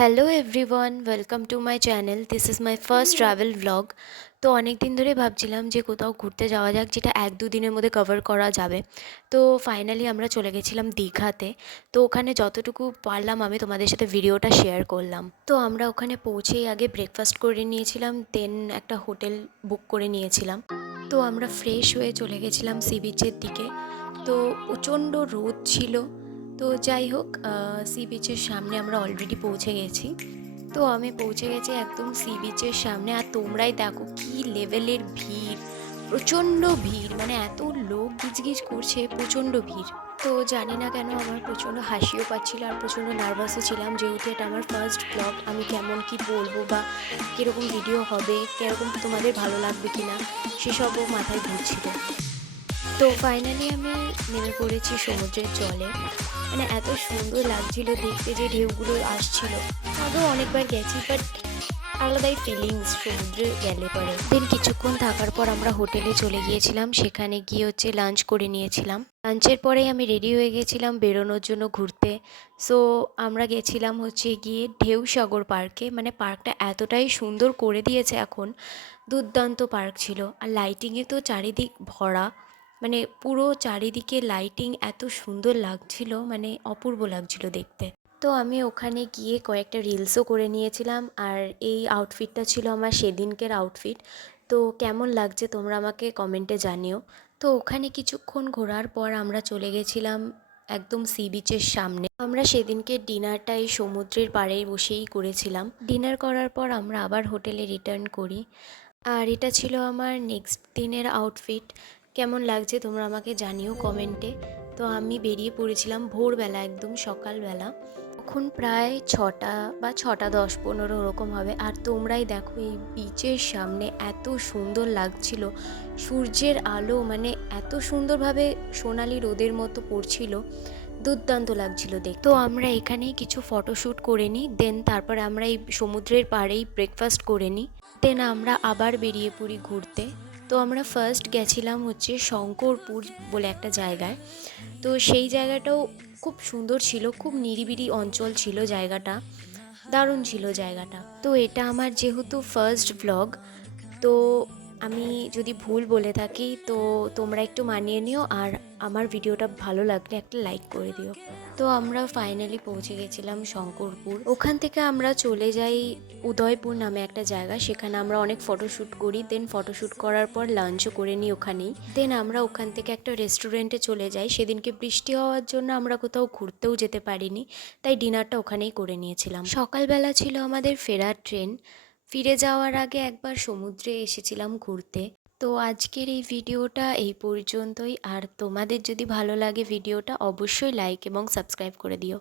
Hello everyone, welcome to my channel. This is my first travel vlog. তো অনেক দিন ধরে ভাবছিলাম যে কোথাও ঘুরতে যাওয়া যাক, যেটা 1-2 দিনের মধ্যে কভার করা যাবে। তো ফাইনালি আমরা চলে গেছিলাম দীঘাতে। তো ওখানে যতটুকু পারলাম আমি তোমাদের সাথে ভিডিওটা শেয়ার করলাম। তো আমরা ওখানে পৌঁছেই আগে ব্রেকফাস্ট করে নিয়েছিলাম, দেন একটা হোটেল বুক করে নিয়েছিলাম। তো আমরা ফ্রেশ হয়ে চলে গেছিলাম সি বিচের দিকে। তো প্রচণ্ড রোদ ছিল। তো যাই হোক, সি বিচের সামনে আমরা অলরেডি পৌঁছে গেছি। তো আমি পৌঁছে গেছি একদম সি বিচের সামনে, আর তোমরাই দেখো কি লেভেলের ভিড়, প্রচণ্ড ভিড়, মানে এত লোক গিজগিজ করছে, প্রচণ্ড ভিড়। তো জানি না কেন আমার প্রচণ্ড হাসিও পাচ্ছিল আর প্রচণ্ড নার্ভাসও ছিলাম, যেহেতু এটা আমার ফার্স্ট ব্লগ। আমি কেমন কি বলবো বা কীরকম ভিডিও হবে, কীরকম তোমাদের ভালো লাগবে কি না, সেসবও মাথায় ঘুরছিল। তো ফাইনালি আমি নেমে পড়েছি সমুদ্রের জলে। মানে এত সুন্দর লাগছিল দেখতে, যে ঢেউগুলো আসছিল। আগেও অনেকবার গেছি, বাট আলাদাই ফিলিংস সমুদ্রে গেলে পরে। দেন কিছুক্ষণ থাকার পর আমরা হোটেলে চলে গিয়েছিলাম, সেখানে গিয়ে লাঞ্চ করে নিয়েছিলাম। লাঞ্চের পরেই আমি রেডি হয়ে গেছিলাম বেরোনোর জন্য ঘুরতে। সো আমরা গেছিলাম গিয়ে ঢেউসাগর পার্কে। মানে পার্কটা এতটাই সুন্দর করে দিয়েছে এখন, দুর্দান্ত পার্ক ছিল। আর লাইটিংয়ে তো চারিদিক ভরা, মানে পুরো চারিদিকে লাইটিং এত সুন্দর লাগছিল, মানে অপূর্ব লাগছিল দেখতে। তো আমি ওখানে গিয়ে কয়েকটা রিলসও করে নিয়েছিলাম, আর এই আউটফিটটা ছিল আমার সেদিনকের আউটফিট। তো কেমন লাগছে তোমরা আমাকে কমেন্টে জানিও। তো ওখানে কিছুক্ষণ ঘোরার পর আমরা চলে গেছিলাম একদম সি বিচের সামনে। আমরা সেদিনকে ডিনারটা এই সমুদ্রের পাড়েই বসেই করেছিলাম। ডিনার করার পর আমরা আবার হোটেলে রিটার্ন করি। আর এটা ছিল আমার নেক্সট দিনের আউটফিট। কেমন লাগছে তোমরা আমাকে জানিও কমেন্টে। তো আমি বেরিয়ে পড়েছিলাম ভোরবেলা, একদম সকালবেলা। তখন প্রায় 6টা বা 6:10-15 ওরকম হবে। আর তোমরাই দেখো এই বিচের সামনে এত সুন্দর লাগছিল, সূর্যের আলো মানে এত সুন্দরভাবে সোনালি রোদের মতো পড়ছিল, দুর্দান্ত লাগছিল দেখতে। তো আমরা এখানেই কিছু ফটোশ্যুট করে নিই, দেন তারপরে আমরা এই সমুদ্রের পাড়েই ব্রেকফাস্ট করে নিই। দেন আমরা আবার বেরিয়ে পড়ি ঘুরতে। তো আমরা ফার্স্ট গেছিলাম শঙ্করপুর বলে একটা জায়গায়। তো সেই জায়গাটাও খুব সুন্দর ছিল, খুব নিরিবিলি অঞ্চল ছিল জায়গাটা, দারুণ ছিল জায়গাটা। তো এটা আমার যেহেতু ফার্স্ট ভ্লগ, তো আমি যদি ভুল বলে থাকি তো তোমরা একটু মানিয়ে নিও, আর আমার ভিডিওটা ভালো লাগলে একটা লাইক করে দিও। তো আমরা ফাইনালি পৌঁছে গেছিলাম শঙ্করপুর। ওখান থেকে আমরা চলে যাই উদয়পুর নামে একটা জায়গা, সেখানে আমরা অনেক ফটোশ্যুট করি। দেন ফটোশ্যুট করার পর লাঞ্চও করে নিই ওখানেই। দেন আমরা ওখান থেকে একটা রেস্টুরেন্টে চলে যাই। সেদিনকে বৃষ্টি হওয়ার জন্য আমরা কোথাও ঘুরতেও যেতে পারিনি, তাই ডিনারটা ওখানেই করে নিয়েছিলাম। সকালবেলা ছিল আমাদের ফেরার ট্রেন। ফিরে যাওয়ার আগে একবার সমুদ্রে এসেছিলাম ঘুরতে। তো আজকের এই ভিডিওটা এই পর্যন্তই। আর তোমাদের যদি ভালো লাগে ভিডিওটা, অবশ্যই লাইক এবং সাবস্ক্রাইব করে দিও।